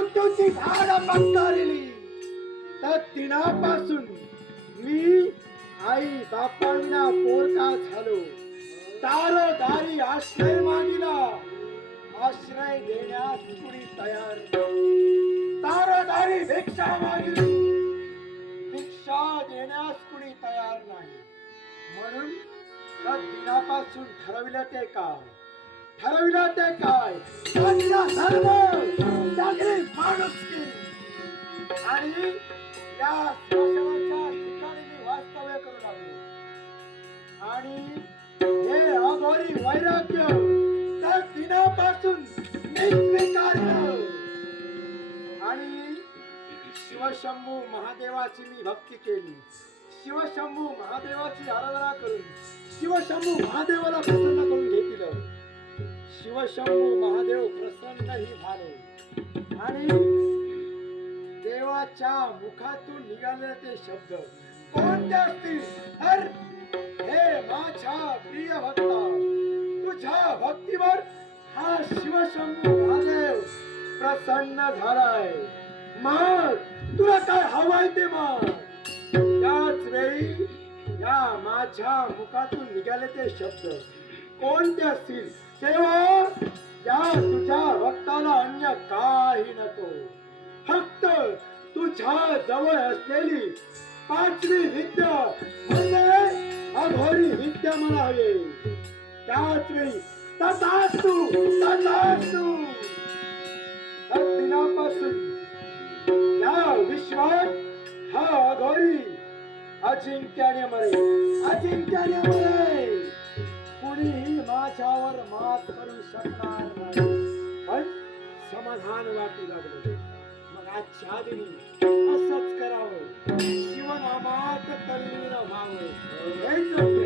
मृत्यूची झाड पत्करली तर दिनापासून मी आई बापांना पोरका झालो. दारोदारी आश्रय मागिला, आश्रय देण्यास कुणी तयार नाही. दारोदारी भिक्षा मागिली, भिक्षा देण्यास कुणी तयार नाही. म्हणून त्या दिनापासून ठरविलं ते काय, चांगला धर्म, चांगली माणुसकी आणि या स्मशानाच्या ठिकाणी मी वास्तव्य करू लागलो. आणि हे अघोरी वैराग्य त्या दिनापासून मी स्वीकारलं. आणि शिवशंभू महादेवाची मी भक्ती केली. शिवशंभू महादेवाची आराधना करून शिवशंभू महादेवाला प्रसन्न करून घेतलं. शिवशंभू महादेव प्रसन्नही झाले. आणि देवाच्या मुखातून निघालेले ते शब्द कोणते असतील तर हे माझ्या प्रिय भक्ता, तुझ्या भक्तीवर हा शिवशंभू महादेव प्रसन्न झालाय. मग तुला काय हवंय ते मग. त्याच वेळी या माझ्या मुखातून निघाले ते शब्द कोणते असतील. तेव्हा या तुझ्या भक्ताला अन्य काही नको, फक्त तुझ्या जवळ असलेली पाचवी विद्या म्हणजे अघोरी विद्या मला हवी. त्याच वेळी तथास्तु तथास्तु. दिनापासून या विश्वात हा अघोरी अजिंक्याने मरे. कुणीही माझ्यावर मात करू शकणार नाही. पण समाधान वाटू लागलं. मग आजच्या दिनी असंच करावं, शिवनामात तल्लीन व्हावं.